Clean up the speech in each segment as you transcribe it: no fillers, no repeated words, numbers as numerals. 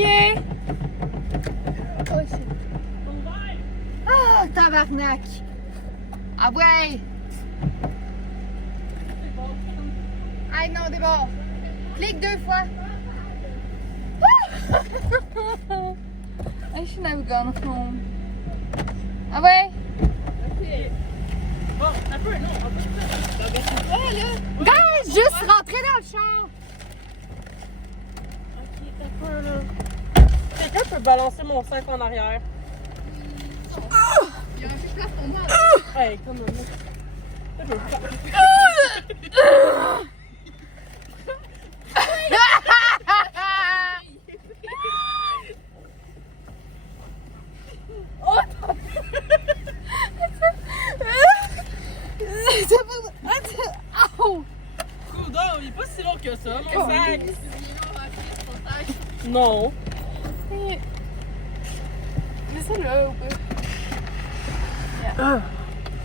chien! Oh shit. Ah, tabarnak! Ah ouais! Ah non, d'abord! Clique 2 fois! I should have gone home. Ah ouais? Ok. Bon, un peu, non, on va pas Ouais, là! Guys, juste rentrer dans le char! Ok, d'accord, là. Quelqu'un peut balancer mon sac en arrière. Il y a un peu de place pour moi. Hey, come on. Ça, je veux pas. Coudon, il est pas si long que ça, mon sac. Non. Mais ça là, ou pas? Ah,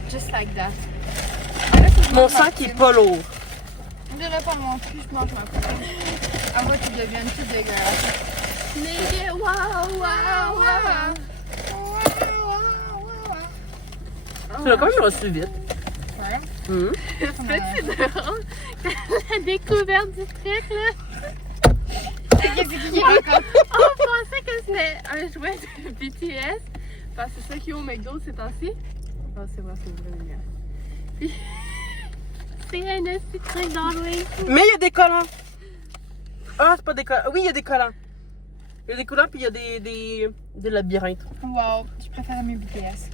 Just like that. mon sac est pas lourd. Je dirais pas mon cul, je mange ma poutine. Avant qu'il devienne tout dégueulasse. Mais waouh, waouh, waouh. Tu l'as quand même reçu vite. Ouais. C'est drôle. La découverte du truc, là. Qu'est-ce qu'il y a encore? On pensait que c'était un jouet de BTS. Parce que c'est ça qu'il y a au McDo ces temps-ci. Ah, c'est vrai, c'est vrai. Puis, c'est un petit truc d'Halloween. Mais il y a des collants. Ah, c'est pas des collants. Oui, il y a des collants. Il y a des collants, puis il y a des labyrinthes. Wow, je préfère mes BTS.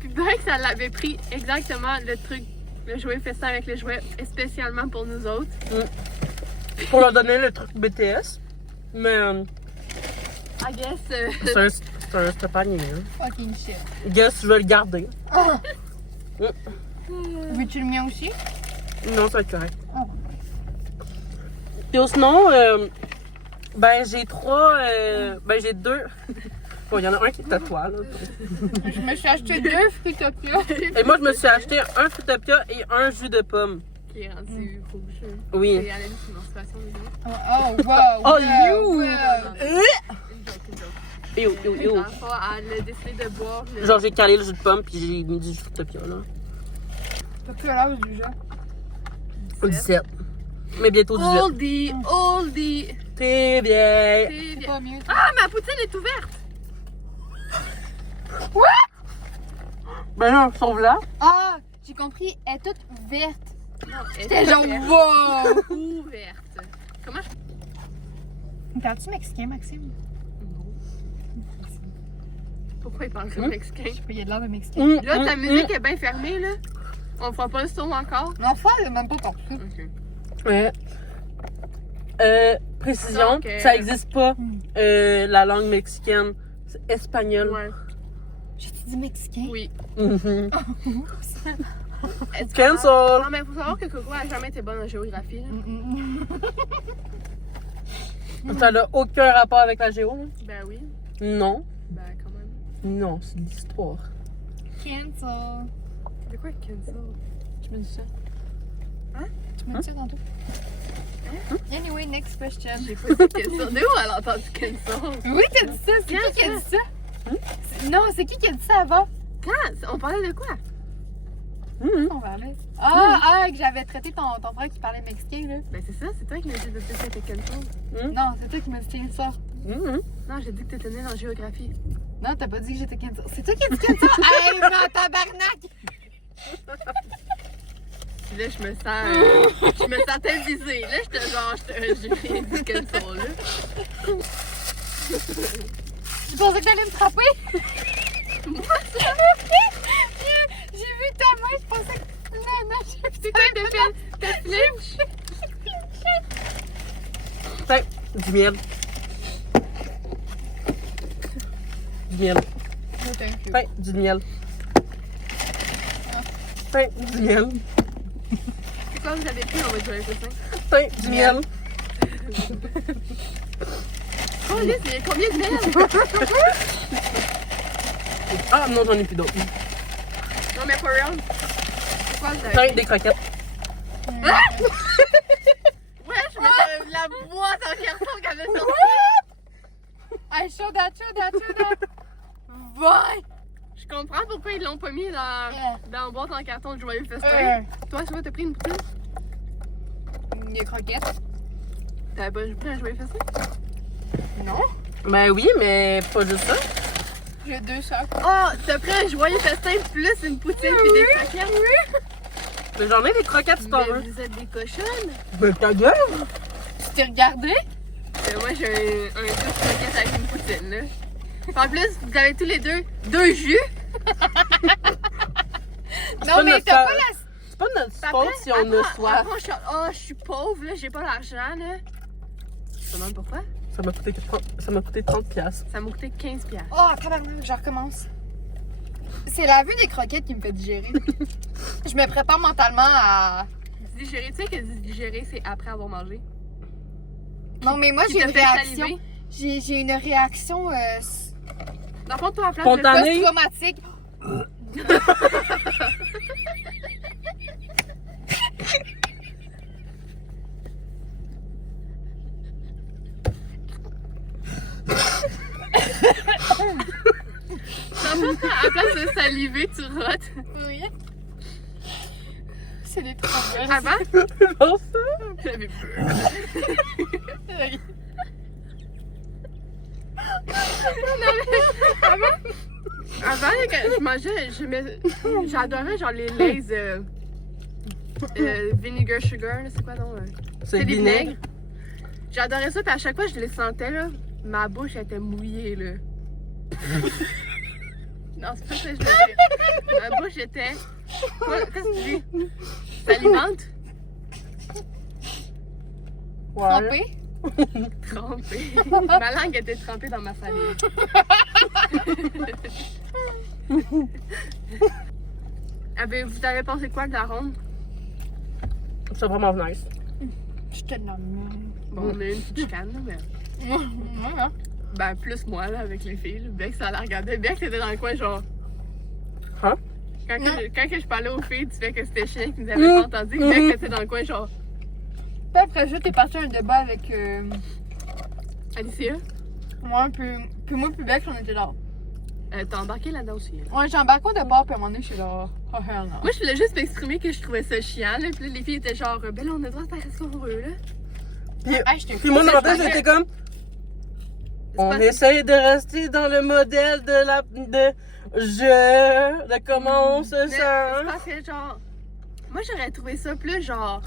Puis vrai que ça l'avait pris exactement le truc, le jouet festin avec le jouet, spécialement pour nous autres. Pour leur donner le truc BTS. Mais I guess. c'est un panier. Hein. Fucking shit. Guess, je vais le garder. Veux-tu le mien aussi? Non, ça va être correct. Oh. Puis sinon, ben j'ai 3. Ben j'ai 2. Bon, il y en a un qui est à toi, là. Je me suis acheté 2 Fruitopia. Et moi, je me suis acheté un Fruitopia et un jus de pomme. Qui est rendu rouge. Oui. Et elle a une menstruation, les autres. Oh, wow. Oh, wow, you! wow. Une joke, une joke. Yo, yo, yo. Dans le fond, elle a décidé de boire le... Genre, j'ai calé le jus de pomme puis j'ai mis du Fruitopia, là. T'as quel âge déjà? 17. Mais bientôt 18. Oldie, oldie. T'es vieille. C'est C'est bien. pas mieux. Ah, ma poutine est ouverte. Ben non, sauve là. Ah, j'ai compris, elle est toute verte. Non, elle J'étais est genre, ouverte. wow! Ouverte. Comment je... T'es-tu mexicain, Maxime? Pourquoi il parle comme mexicain? Je sais pas, il y a de l'air de mexicain. Là, ta musique est bien fermée, là. On fera pas le son encore. L'enfant, il a même pas compris. Ok. Ouais. Précision, Donc, ça existe pas, la langue mexicaine. C'est espagnol. Ouais. J'ai-tu dit mexicain? Oui. Mhm. Est-ce que- Cancel! Non, mais il faut savoir que Coco a jamais été bonne en géographie, là. Ça n'a aucun rapport avec la géo. hein? Ben oui. Non. Ben quand même. Non, c'est de l'histoire. Cancel. C'est quoi cancel? Tu me dis ça? Hein? Tu me dis ça tantôt? Anyway, next question. J'ai pas dit cancel. De où elle a entendu cancel? Oui, t'as dit ça. C'est qui qui a dit ça? Non, c'est qui a dit ça avant? Quand? On parlait de quoi? On parlait. Ah, que j'avais traité ton frère qui parlait mexicain, là. Ben c'est ça, c'est toi qui m'as dit de dire que c'était cancel. Non, c'est toi qui m'as dit ça. Mhm. Non, j'ai dit que t'étais née en géographie. Non, t'as pas dit que j'étais cancel. C'est toi qui as dit cancel? Hey, non, tabarnak! Puis là, je me sentais visée. Là, j'étais genre, j'ai rien dit cancel, là. Tu pensais que t'allais me frapper? J'ai vu ta main, je pensais que... Non, j'ai vu C'est quoi t'as fait? T'as flinch? Fait, du miel. Du miel. Fait, du miel. Fait, du miel. C'est quoi vous avez pris? On va jouer avec le 5. Fait, du miel. Oh, là, il y a combien de miel? Ah non, j'en ai plus d'autres. Non, mais for real. C'est quoi vous avez Fait, pris? des croquettes. Ouais, je mettais la boîte en carton qu'elle avait sorti. I show that. Ouais! Je comprends pourquoi ils l'ont pas mis dans la boîte en carton de joyeux festin. Toi, tu vois, t'as pris une poutine? Des croquettes? T'avais pas pris un joyeux festin? Non. Ben oui, mais pas juste ça. J'ai 2 sacs. Oh, t'as pris un joyeux festin plus une poutine puis des croquettes? Oui! Mais j'en ai des croquettes si t'en Mais veux. vous êtes des cochonnes! Ben ta gueule! Tu t'es regardé? Moi, j'ai un 2 croquettes avec une poutine, là. En plus, vous avez tous les deux jus. Non, mais t'as pas la. C'est pas notre Après, faute si on a soif. après, je suis pauvre, là, j'ai pas d'argent, là. Je te demande pourquoi? Ça m'a coûté 30$. Ça m'a coûté 15$. Oh, tabarnak, je recommence. C'est la vue des croquettes qui me fait digérer. Je me prépare mentalement à. Digérer, tu sais que digérer, c'est après avoir mangé. Non, mais moi, Qui j'ai t'a une fait réaction. saliver? J'ai une réaction Dans le fond, toi, à la place Spontanée. post-traumatique. à la place de saliver, tu rotes. Oui. C'est des trucs. Avant, Genre ça? j'avais Avant, quand je mangeais, j'adorais genre les Lay's vinegar sugar, là, c'est quoi donc? C'est des vinaigres. J'adorais ça, puis à chaque fois que je les sentais, là, ma bouche était mouillée, là. Non, c'est pas ça que je veux dire. Ma bouche était... Qu'est-ce que tu dis? Salivante? Trempé. Trempée. Ma langue était trempée dans ma salive. Vous avez pensé quoi de la ronde? C'est vraiment nice. Je te nomme. Bon, on a eu une petite chicane, là, mais... Ouais, hein. Ben, plus moi, là, avec les filles. Là. Beck, ça la regardait. Beck, c'était dans le coin, genre... Hein? Quand que je parlais aux filles du fait que c'était chien qui nous avait pas entendu, Beck était dans le coin, genre... Puis après ça, t'es parti à un débat avec Alicia, moi, puis moi, puis Beck, on était là. t'as embarqué là-dedans aussi. Hein. Ouais, j'ai embarqué au départ, puis à un moment donné, je suis là. Oh, hell no. Moi, je voulais juste m'exprimer que je trouvais ça chiant, là. Puis là, les filles étaient genre, ben là, on a le droit de faire ce qu'on veut, là. Puis moi, dans ma tête, j'étais comme... On essaye de rester dans le modèle de comment on se Mais sent. c'est parce que, genre, moi, j'aurais trouvé ça plus, genre,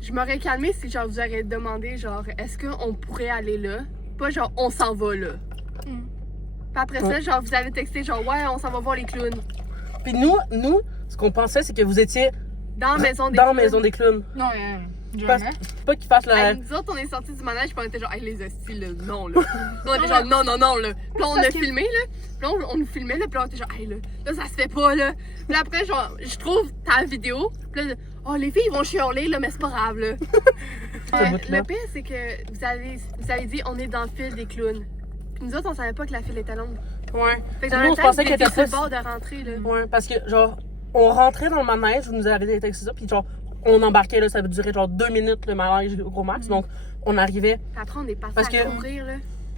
je m'aurais calmée si, genre, vous auriez demandé, genre, est-ce qu'on pourrait aller là? Pas, genre, on s'en va là. Puis après ça, genre, vous avez texté, genre, ouais, on s'en va voir les clowns. Puis nous, ce qu'on pensait, c'est que vous étiez Dans la maison des dans la clowns. maison des clowns. Non, Parce- jamais. Pas qu'ils fassent Hey, le... nous autres, on est sortis du manège, puis on était genre, hey, les hosties, là, non, là. Puis on était genre, non, non, non, là. Puis là, on a filmé, là. Puis là, on nous filmait, là. Puis là, on était genre, hey, là, ça se fait pas, là. Puis après, genre, je trouve ta vidéo. Puis là, oh, les filles, ils vont chialer, là, mais c'est pas grave, là. bout-là. Le pire, c'est que vous avez dit, on est dans le fil des clowns. Puis nous autres, on savait pas que la file était longue. Ouais. Fait que dans Nous, le on temps, pensait vous qu'elle étiez était sur le plus- bord de rentrer, là. Ouais, parce que, genre, on rentrait dans le manège, vous nous avez texté ça, puis genre, on embarquait, là, ça durait genre 2 minutes le manège au gros max, donc on arrivait, Puis après, on est parti Parce à que- courir, là.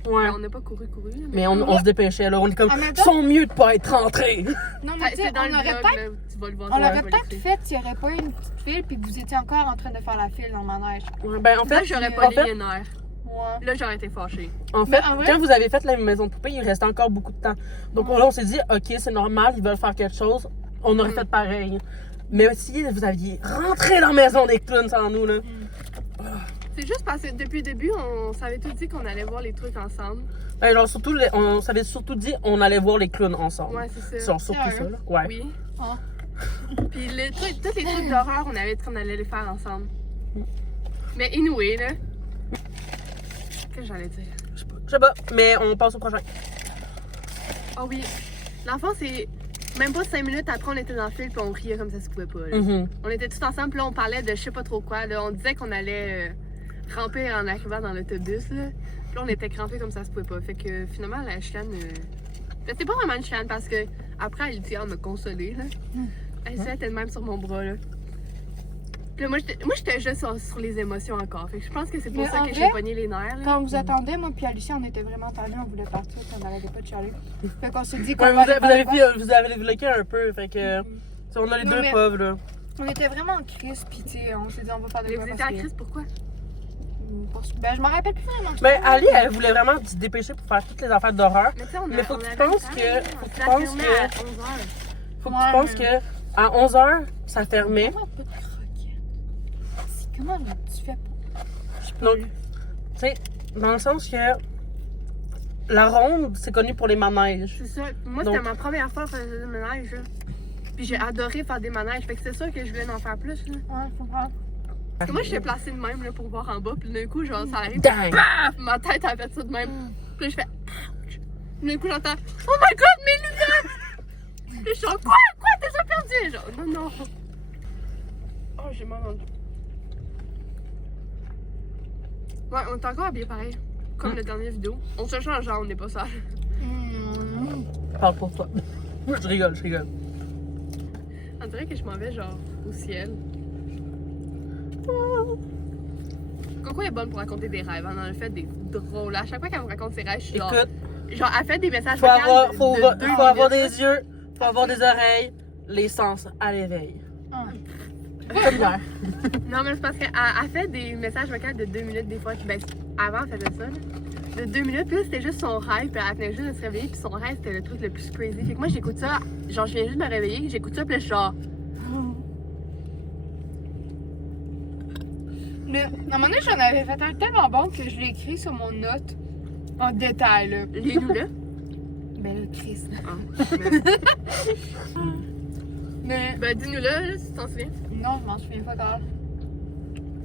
ouais, On n'a pas couru, là. mais on se dépêchait, là, on est comme, En même temps- sont mieux de pas être rentrés. Non, mais tu sais, C'est dans on le aurait vlog, peut-être. là. Tu vas le voir. On tu vas l'aurait le peut-être laisser. fait s'il n'y aurait pas eu une petite file puis que vous étiez encore en train de faire la file dans le manège. Ouais, ben, en Là, fait, j'aurais en pas fait, les nerfs. Ouais. Là, j'aurais été fâchée. en fait, Mais en vrai- quand vous avez fait la maison de poupée, il restait encore beaucoup de temps. Donc là, on s'est dit, ok, c'est normal, ils veulent faire quelque chose, on aurait fait pareil. Mais si vous aviez rentré dans la maison des clowns sans nous, là. C'est juste parce que depuis le début, on s'avait tout dit qu'on allait voir les trucs ensemble. Ben, genre, surtout, on s'avait surtout dit, on allait voir les clowns ensemble. Ouais, c'est ça. Genre, surtout Sérieux? ça, là. Ouais. Oui. Ah. Puis tous les trucs d'horreur, on avait dit qu'on allait les faire ensemble. Mais anyway, là. Qu'est-ce que j'allais dire? Je sais pas, mais on passe au prochain. Ah oui. L'enfant, c'est. Même pas 5 minutes après, on était dans le fil puis on riait comme ça se pouvait pas. Là. Mhm. On était tous ensemble, puis là, on parlait de je sais pas trop quoi. Là. On disait qu'on allait ramper en arrivant dans l'autobus. Là. Puis là, on était crampés comme ça se pouvait pas. Fait que finalement, la chicane. C'était pas vraiment une chicane parce que après, elle dit, me consoler. Là. Elle était de même sur mon bras. Là. Puis là, moi, j'étais juste sur les émotions encore. Fait que je pense que c'est pour Mais ça en que vrai, j'ai pogné les nerfs. Là. Quand on vous attendait, moi puis Alicia, on était vraiment tardés, on voulait partir, puis on n'arrêtait pas de chialer. Fait qu'on s'est dit qu'on Ouais, va aller faire vous avez bloqué un peu, fait que. On a les Non, deux mais- pauvres, là. On était vraiment en crise, puis tu sais, on s'est dit on va faire des Mais quoi vous étiez parce en que- crise, pourquoi? Ben, je me rappelle plus vraiment. Mais Ali, elle voulait vraiment se dépêcher pour faire toutes les affaires d'horreur. Mais tu sais, on Mais faut on que tu avait penses le temps, que- là. faut que tu Ça penses fermait que- à 11h. Faut que Ouais, tu penses mais- que à 11h, ça fermait. Comment pas de croquer? Comment tu fais pas? Donc, tu sais, dans le sens que la ronde, c'est connu pour les manèges. C'est ça. Moi, Donc- c'était ma première fois à faire des manèges. Là. Puis j'ai adoré faire des manèges. Fait que c'est sûr que je voulais en faire plus. Là. Ouais, je comprends. Parce que moi, j'étais placée de même là, pour voir en bas. Puis d'un coup, genre, ça arrive. Dang! Paf! Ma tête a fait ça de même. Puis là, je fais. Ouch! Puis d'un coup, j'entends. Oh my god, mes lunettes! Puis je suis genre, quoi? Quoi? T'es déjà perdu? Genre, non, non. Oh, j'ai mal dans le dos. Ouais, on est encore habillés pareil. Comme la dernière vidéo. On se change, genre, on n'est pas sage. Parle pour toi. Je rigole, je rigole. On dirait que je m'en vais, genre, au ciel. Coco est bonne pour raconter des rêves. Elle en a fait des drôles. À chaque fois qu'elle me raconte ses rêves, je suis genre. Écoute, Genre, elle fait des messages faut avoir, vocaux faut, de 2 faut avoir minutes. des yeux, faut avoir des oreilles, les sens à l'éveil. Ah. Comme hier. Non, mais c'est parce qu'elle fait des messages vocaux de 2 minutes des fois. Ben, avant, elle faisait ça, là. De 2 minutes, puis là, c'était juste son rêve, puis elle venait juste de se réveiller, puis son rêve, c'était le truc le plus crazy. Fait que moi, j'écoute ça, genre, je viens juste de me réveiller, j'écoute ça, puis là, je suis genre. Mais à un moment donné, j'en avais fait un tellement bon que je l'ai écrit sur mon note en détail, là. Lis-nous là. Ben là, Chris. Ah. Mais Ben, dis-nous là, si tu t'en souviens. non, je m'en souviens pas encore.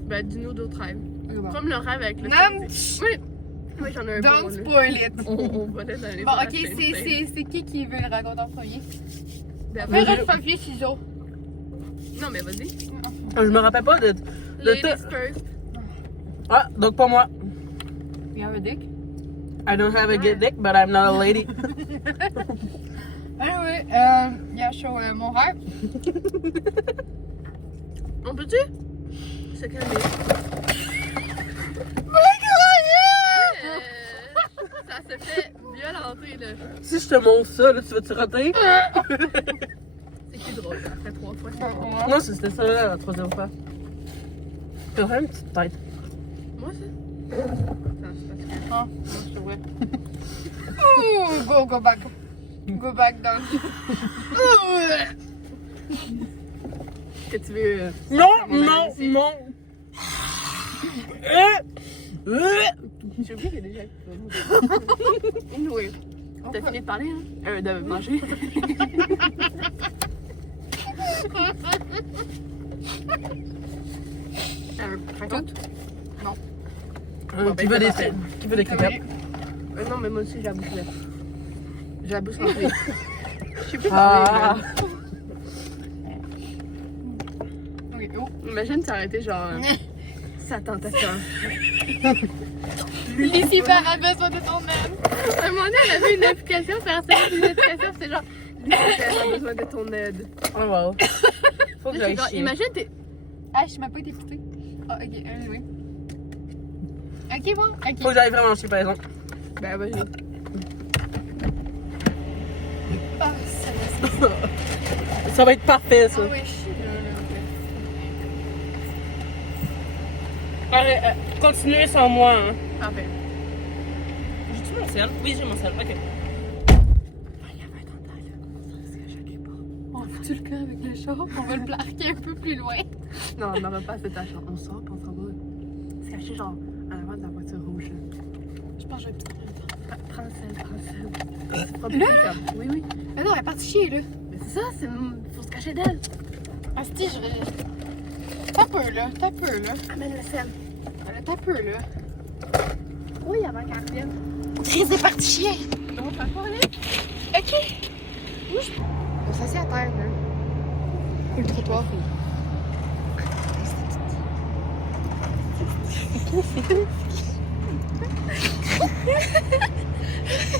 Ben, dis-nous d'autres rêves. Ok, bon. Comme le rêve avec le. Non, Oui, j'en ai un don't bon, là. spoil it. On volait dans les Bon, airs, ok, c'est c'est qui veut le raconter en premier? insane. Fais Vas-y. roche, papier, ciseaux. Non, mais vas-y. Je me rappelle pas de Ladies tout. first. Ah, donc pas moi. You have a dick? I don't have a good dick, but I'm not a lady. Anyway, yeah, show mon rêve. On peut-tu se calmer? Ça se fait violenter, là. Si je te montre ça, là, tu vas te rater? C'est plus drôle, après 3 fois. Non, c'était ça là, la troisième fois. T'as vraiment une petite tête. Moi, ça? Non, c'est parce que. Ah, non, je te vois. Ouh, go back. Go back down. Que tu veux. Non, mon non, avis, c'est- non. J'ai oublié qu'il y a déjà. Anyway, t'as fini de parler, hein? De manger. Raconte. Qui veut des Qui veut des croquettes? Non, mais moi aussi, j'ai la bouche ouverte. J'ai la bouche remplie. Je sais plus Ah. parler. Ok, oh. Imagine t'arrêter genre. Ça tentation. Lucifer a besoin de ton aide. À un moment donné, elle avait une application, ça ressemblait une application, c'était genre. Lucifer a besoin de ton aide. Oh wow. Faut que Là, c'est j'aille genre, chier. imagine t'es. Ah, je m'ai pas été pitée. Ah, ok, anyway. Ok, bon, ok. Faut que j'aille vraiment chier par exemple. Ben vas-y. Ah, ça va, Ça va être parfait ça. Ah, ouais, chie, Allez, continuez sans moi. Hein. Parfait. J'ai-tu mon sel? Oui, j'ai mon sel. Ok. Il y avait un temps là. C'est que je l'ai pas. On fout le camp avec le chat, on va le plaquer un peu plus loin. Non, on n'en va pas cette achat. On sort, puis on s'en va. C'est caché genre à l'avant de la voiture rouge. Là. Je pense que je vais peut-être Prends le sel, prends le sel. C'est pas Là? plus comme. Oui, oui. Mais non, elle est partie chier, là. Mais c'est ça, faut se cacher d'elle. Ah, si, je vais. T'as peu, là. T'as peu, là. Amène le sel. T'as peu, là. Oui, avant qu'elle revienne. Chris est parti chier. On va pas aller. Ok. On s'assied à terre, là. Ou le trottoir.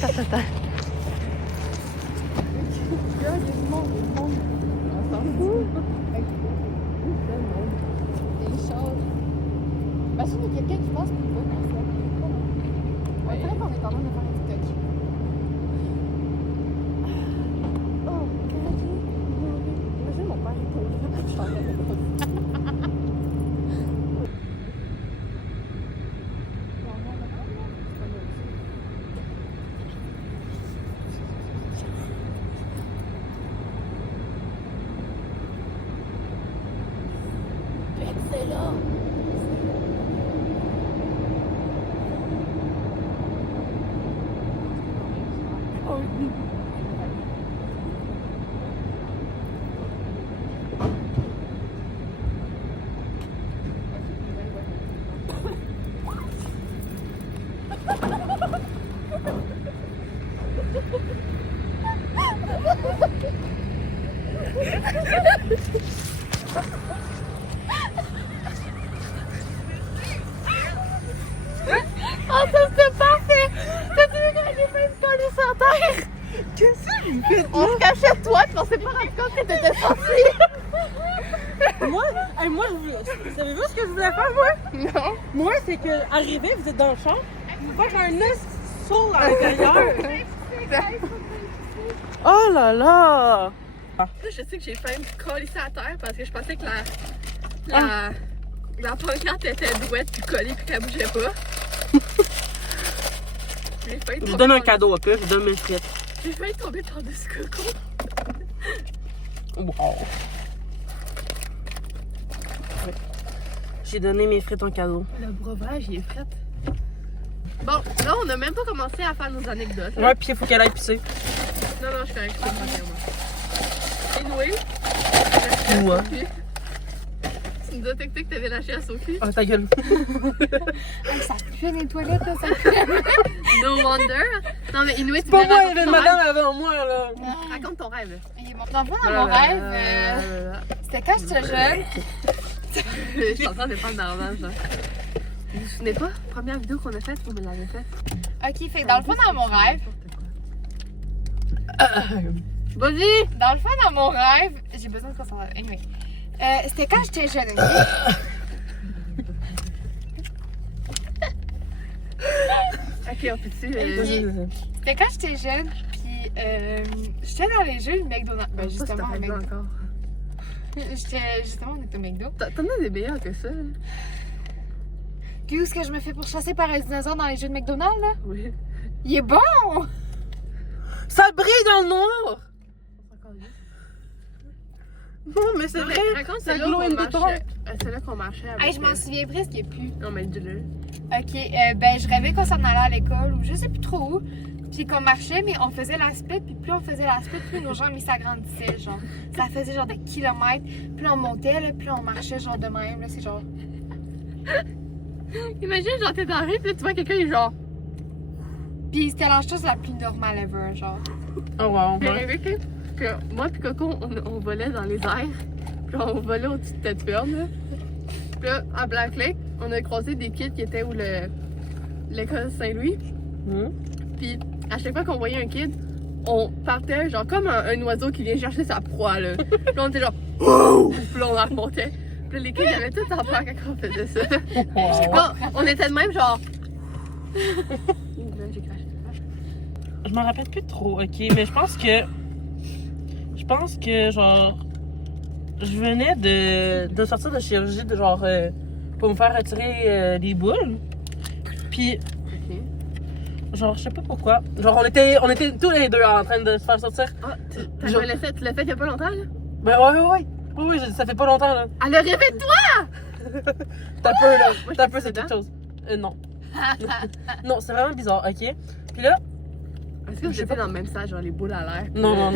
Attends. Imagine, il y a quelqu'un qui passe pour une bonne personne. On dirait qu'on est en train de faire un TikTok. Oh, imagine mon père est pauvre. Excellent! Oh, ça c'était parfait! T'as vu quand j'ai fait une colle sur terre? Qu'est-ce que vous faites? On se cachait de toi, tu pensais pas rendu compte que t'étais sortie! Moi, vous savez-vous ce que je voulais faire, moi? Non. Moi, c'est que, arrivé, vous êtes dans le champ, vous faites un nest saut à l'intérieur. Oh là là! Là, je sais que j'ai failli me coller ça à terre parce que je pensais que la pancarte était douette puis collée puis qu'elle bougeait pas. J'ai failli Je tomber donne un par- cadeau, ok? Je donne mes frites. J'ai failli tomber par-dessus Coco. Wow! J'ai donné mes frites en cadeau. Le breuvage, il est prêt. Bon, là, on a même pas commencé à faire nos anecdotes. là. Ouais, puis il faut qu'elle aille pisser. Non, non, je suis correcte, je peux pas faire, moi. Anyway, Ouais. Sophie. Tu nous as texté que t'avais lâché à Sophie. Ah, ta gueule. Ça pue les toilettes, là, ça pue. No wonder. Non, mais anyway, tu Pas voulais moi, il y raconter avait une ton madame rêve. avant moi, là. Raconte ton rêve. Dans le fond, dans mon rêve, c'était quand j'étais jeune. Je suis en train de prendre d'argent, genre. Vous vous souvenez pas? Première vidéo qu'on a faite, vous me l'avez faite. Ok, fait que dans le fond, dans mon rêve, Vas-y! dans le fond, dans mon rêve, j'ai besoin de concentration. Anyway. C'était quand j'étais jeune, ok? Ok, on peut-tu. C'était quand j'étais jeune, puis j'étais dans les jeux de McDonald's. Ben, justement, au McDo. encore. Justement, on était au McDo. T'en as des meilleurs que ça. Puis où est-ce que je me fais pourchasser par un dinosaure dans les jeux de McDonald's, là? Oui. Il est bon! Ça brille dans le noir! Non, mais c'est vrai! Raconte Ça celle-là glow qu'on in the marchait. dark. Celle-là qu'on marchait avec. Hey, je m'en souviens presque plus. Non, mais dis-le. Ok, ben je rêvais qu'on s'en allait à l'école ou je sais plus trop où. Puis qu'on marchait, mais on faisait la split, puis plus on faisait la split, plus nos jambes ils s'agrandissaient, genre. Ça faisait genre des kilomètres. Puis on montait, là, puis on marchait genre de même, là, c'est genre. Imagine, genre, t'es dans la rue, puis là, tu vois quelqu'un, il est genre. Puis c'était la chose la plus normale ever, genre. Oh wow, J'ai ouais. rêvé que moi puis Coco, on volait dans les airs. Puis on volait au-dessus de tête ferme, là. Puis là, à Black Lake, on a croisé des kids qui étaient où l'école Saint-Louis. Puis à chaque fois qu'on voyait un kid, on partait genre comme un oiseau qui vient chercher sa proie, là. Puis là, on était genre wow! Puis là, on la remontait. Puis là, les kids avaient tout en peur quand on faisait ça. Wow. Là, on était de même genre. J'ai craché. Je m'en rappelle plus trop, ok, mais je pense que genre je venais de sortir de chirurgie de genre pour me faire retirer des boules. Puis Ok. genre je sais pas pourquoi. Genre on était tous les deux en train de se faire sortir. Ah, tu Genre- l'as fait il y a pas longtemps, là? Ben ouais. Oui, ça fait pas longtemps là. Elle a rêvé de toi! T'as peu là. Moi, T'as je peu c'est dedans. quelque chose. Non. Non, c'est vraiment bizarre, ok? Puis là, Est-ce que vous Je sais étiez pas. dans le même salle, genre les boules à l'air? non,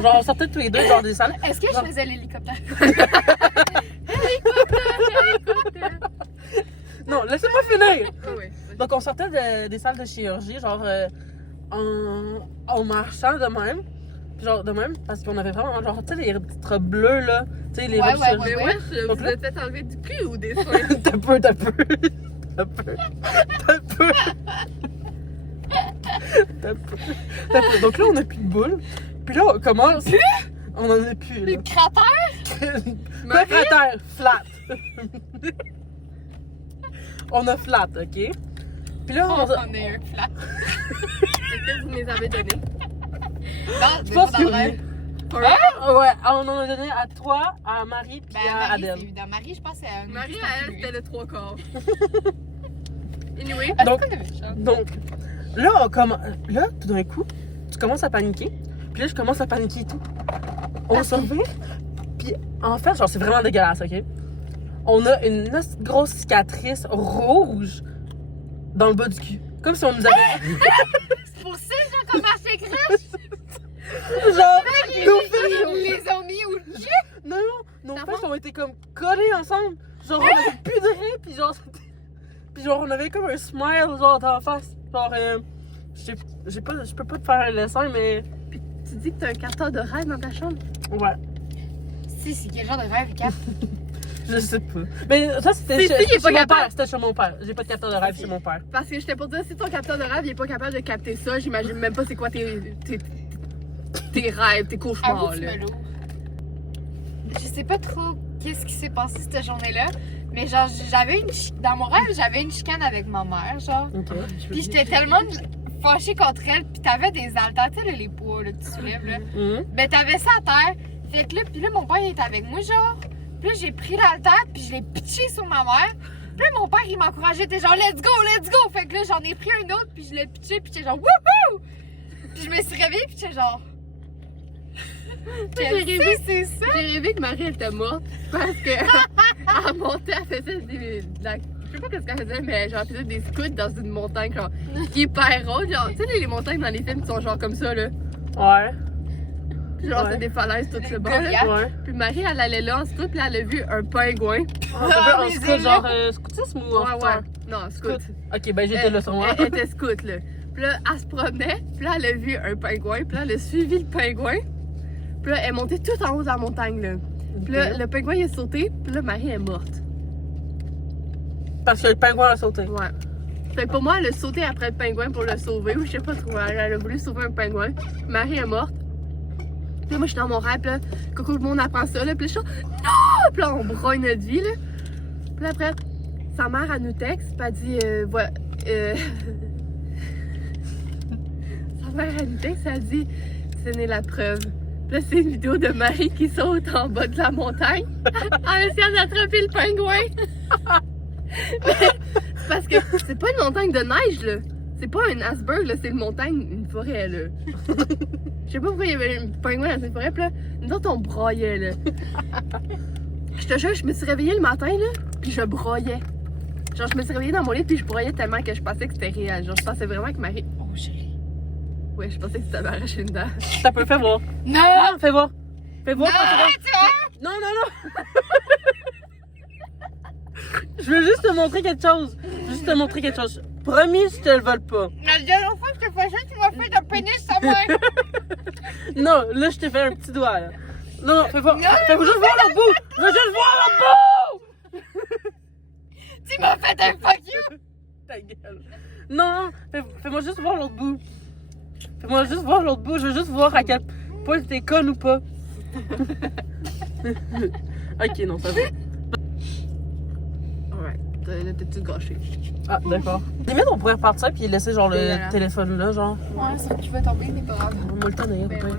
genre on sortait tous les deux genre des salles. Est-ce que je Genre- faisais l'hélicoptère? Non, laissez-moi finir. Ah oui. Donc, on sortait des salles de chirurgie, genre en marchant de même. Puis genre de même, parce qu'on avait vraiment, genre, tu sais, les petites robes bleues, là. Tu sais, les Ouais, robes ouais, chirurgie. Mais wesh, Donc vous là- êtes fait enlever du cul ou des soins? T'as peu. T'as peu. Donc là, on a plus de boules. Puis là, on commence. On en a plus, là. Le cratère? Pas cratère, flat. On a flat, OK? Puis là, On est un flat. Est-ce que vous me les avez donnés? Non, je c'est pense pas dans le que rêve. ouais, on en a donné à toi, à Marie, puis Ben, à Marie, c'est Adèle. évident. Marie, je pense que c'est un. Marie, à elle, c'était le 3/4. Anyway, Donc, là, là, tout d'un coup, tu commences à paniquer. Puis là, je commence à paniquer et tout. On se revient. Puis en fait, genre, c'est vraiment dégueulasse, OK? On a une grosse cicatrice rouge dans le bas du cul. Comme si on nous avait... C'est pour ça, genre, comment c'est cruche? genre, nos Ils fesses... les ont mis où? Non, nos fesses ont été comme collées ensemble. Genre, on avait plus de rire, puis genre... Puis genre, on avait comme un smile, genre, d'en face. Genre, je peux pas te faire un dessin, mais... tu dis que t'as un carton de rêve dans ta chambre? Ouais. Si, c'est quel genre de rêve, Cap? Je sais pas. Mais ça, c'était C'est chez il est pas mon capable. père. C'était chez mon père. J'ai pas de capteur de rêve chez mon père. Parce que j'étais pour dire, si ton capteur de rêve il est pas capable de capter ça, j'imagine même pas c'est quoi tes rêves, tes cauchemars. Avoue, tu Là. me lourd. Je sais pas trop qu'est-ce qui s'est passé cette journée-là, mais genre, dans mon rêve, j'avais une chicane avec ma mère, genre. Ok. Puis j'étais tellement fâchée contre elle, puis t'avais des haltères, tu sais, là, les poids là, que tu soulèves, là. Ben, t'avais ça à terre. Fait que là, puis là, mon père, il était avec moi, genre. Puis là, j'ai pris l'haltère, puis je l'ai pitché sur ma mère. Puis là, mon père, il m'encourageait, il était genre, let's go, let's go. Fait que là, j'en ai pris un autre, puis je l'ai pitché, puis j'étais genre, wouhou! Puis je me suis réveillée, puis j'étais genre. J'ai rêvé, c'est ça? j'ai rêvé que Marie elle était morte parce que elle montait, elle faisait je sais pas qu'est-ce qu'elle faisait, mais genre elle faisait des scouts dans une montagne genre qui est hyper haute, genre tu sais les montagnes dans les films qui sont genre comme ça là. Ouais. Puis genre Ouais. c'est des falaises tout ce bord Goliath. là. Ouais. Puis Marie elle allait là en scout, puis elle a vu un pingouin. On les se élèves. genre scoutisme ou en Ouais scooter? ouais. Non, scout. Ok, ben j'étais là sur moi. Elle était scout là. Puis là elle se promenait, puis là elle a vu un pingouin, puis là elle a suivi le pingouin. Puis là elle est montée tout en haut de la montagne là. Puis là le pingouin il est sauté, puis là Marie est morte. Parce que le pingouin a sauté. Ouais. Fait que pour moi, elle a sauté après le pingouin pour le sauver, ou je sais pas trop. Elle a voulu sauver un pingouin. Marie est morte. Puis là, moi, je suis dans mon rêve, puis là, coucou, le monde apprend ça, là. Puis là, je suis là, non! Puis là, on broye notre vie, là. Puis là, après, sa mère, elle nous texte, puis elle dit, voilà. Sa mère, elle nous texte, elle dit, ce n'est la preuve. Puis là, c'est une vidéo de Marie qui saute en bas de la montagne en essayant d'attraper le pingouin. C'est parce que c'est pas une montagne de neige, là. C'est pas un iceberg, là. C'est une montagne, une forêt, là. Je sais pas pourquoi il y avait un pingouin dans cette forêt, puis là, nous autres, on broyait, là. Je te jure, je me suis réveillée le matin, là, puis je broyais. Genre, je me suis réveillée dans mon lit, puis je broyais tellement que je pensais que c'était réel. Genre, je pensais vraiment que Marie. Oh, chérie. Ouais, je pensais que tu t'avais arraché une dent. Ça peut, fais voir. Non! Non, fais voir. Fais voir quand tu vas. tu vois? Non, non, non. Je veux juste te montrer quelque chose. Juste te montrer quelque chose. Promis, je te le vole pas. La dernière fois que je te fais ça, tu m'as fait un pénis sur moi. Non, là, je t'ai fait un petit doigt, là. Non, non, fais voir. Non. Fais juste voir l'autre bout. Je veux juste voir l'autre bout. Tu m'as fait un fuck you. Ta gueule. Non, fais-moi juste voir l'autre bout. Fais-moi juste voir l'autre bout. Je veux juste voir à quel point t'es conne ou pas. Ok, non, ça va. Ouais, t'es-tu gâché? Ah, d'accord. Limite, on pourrait repartir puis laisser genre le Dégueulasse. téléphone là, genre. Ouais, c'est que tu vas tomber, mais pas grave. On va le tenir, Ben, ouais. voilà.